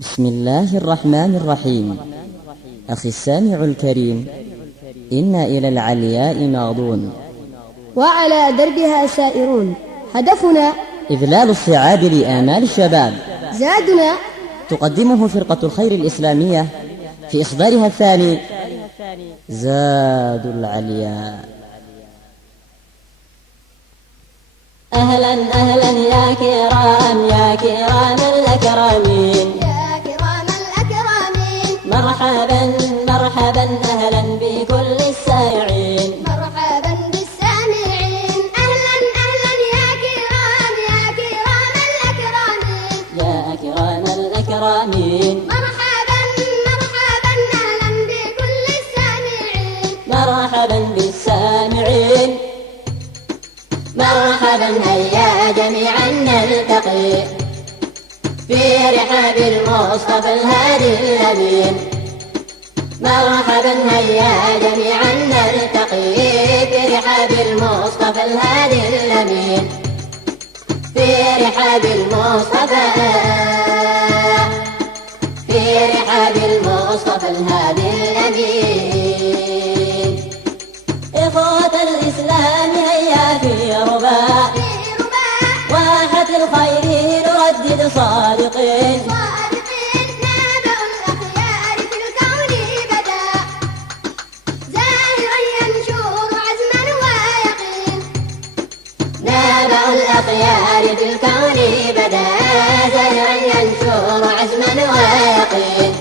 بسم الله الرحمن الرحيم. أخي السامع الكريم، إنا إلى العلياء ماضون وعلى دربها سائرون. هدفنا إذلال الصعاب لآمال الشباب. زادنا تقدمه فرقة الخير الإسلامية في إصدارها الثاني، زاد العلياء. أهلا أهلا يا كرام، يا كرام الأكرمين، يا كرام الأكرمين. مرحبا مرحبا أهلا بكل السائعين، مرحبا بالسامعين. أهلا أهلا يا كرام، يا كرام الأكرمين، يا كرام الأكرمين. مرحبا مرحبا أهلا بكل السامعين، مرحبا بالسامعين. مرحبا هيا جميعا نلتقي في رحاب المصطفى الهادي الأمين. مرحبا هيا جميعا نلتقي في رحاب المصطفى الهادي الأمين، في رحاب المصطفى، في رحاب المصطفى الهادي الأمين. إخوة الإسلام هيا في رباع واحة الخير نردد صادقين. نابع الأخيار في الكون بدا، زاهرا ينشر عزما ويقين. نابع الأخيار في الكون بدا، زاهرا ينشر عزما ويقين.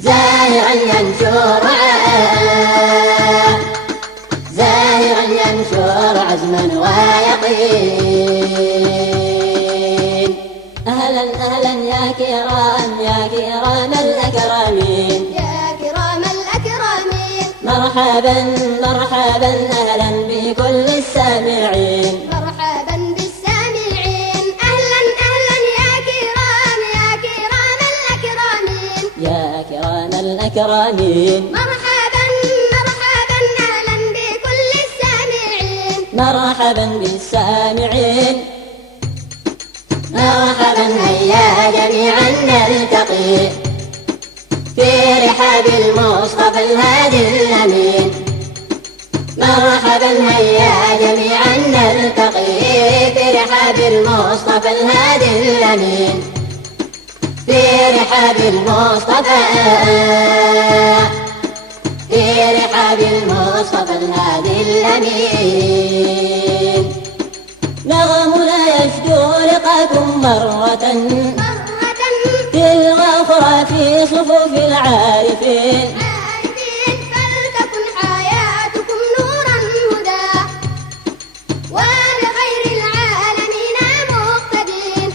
زاهرا ينشر عزما ويقين. أهلا أهلا يا كرام، يا كرام الأكرمين، يا كرام الأكرمين. مرحبا مرحبا أهلا بكل السامعين. مرحبا بالسامعين. أهلا أهلا يا كرام، يا كرام الأكرمين، يا كرام الأكرمين. مرحبا مرحبا أهلا بكل السامعين. مرحبا بالسامعين. مرحبا هيا جميعا نلتقي في رحاب المصطفى الهادي الأمين. مرحبا هيا جميعا نلتقي في رحاب المصطفى الهادي الأمين، في رحاب المصطفى، في رحاب المصطفى الهادي الأمين. نغمنا يشدو لقاكم مرة تلو أخرى في صفوف العارفين. فلتكن حياتكم نورا هدى ولخير العالمين مقتدين.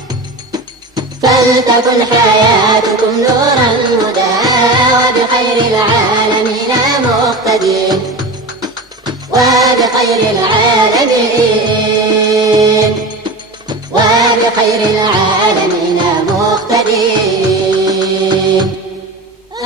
فلتكن حياتكم نورا هدى وبخير العالمين مقتدين، وبخير العالمين، وبخير العالمين مقتدين.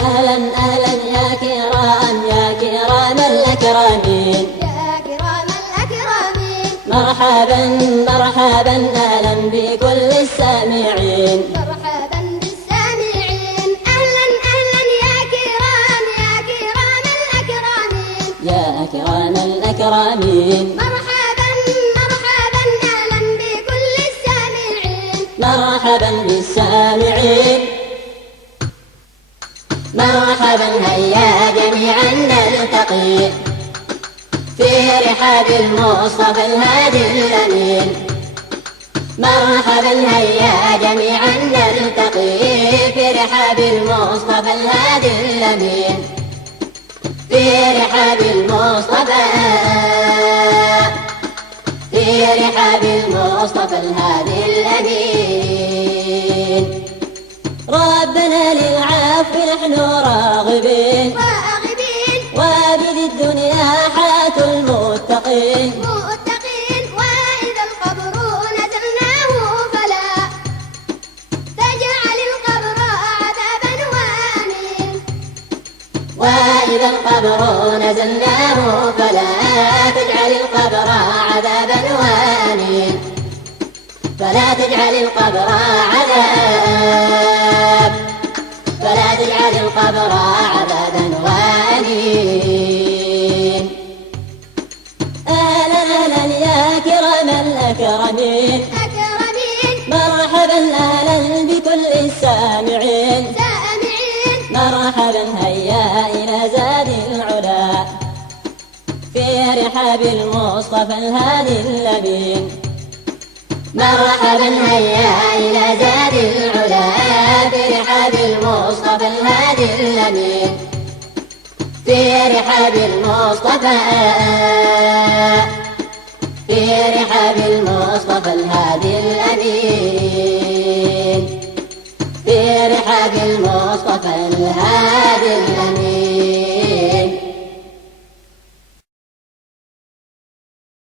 أهلا أهلا يا كرام، يا كرام الأكرمين، يا كرام الأكرمين. مرحبا مرحبا أهلا بكل السامعين. مرحبا بالسامعين. أهلا أهلا يا كرام، يا كرام الأكرمين، يا كرام الأكرمين. مرحبا مرحبا أهلا بكل السامعين. مرحبا بالسامعين. مرحبا هيا جميعا نلتقي في رحاب المصطفى الهادي الأمين. مرحبا هيا جميعا نلتقي في رحاب المصطفى الهادي الأمين، في رحاب المصطفى، في رحاب المصطفى الهادي الأمين. ربنا للعفو نحن راغبين، وبذي الدنيا حياة المتقين. وإذا القبر نزلناه فلا تجعل القبر عذابا وأمين. وإذا القبر نزلناه فلا تجعل القبر عذابا وأنين. فلا تجعل القبر عذاب وأبرع عددا وأنين. أهلا أهلا يا كرم الأكرمين أكرمين مرحبا أهلا بكل السامعين سامعين مرحبا هيا إلى زاد العلا في رحاب المصطفى الهادي اللبين. مرحبا هيا إلى زاد العلا في رحاب المصطفى الهادي اللبين. في رحاب المصطفى في رحاب المصطفى الهادي الأمين. في رحاب المصطفى الهادي الأمين.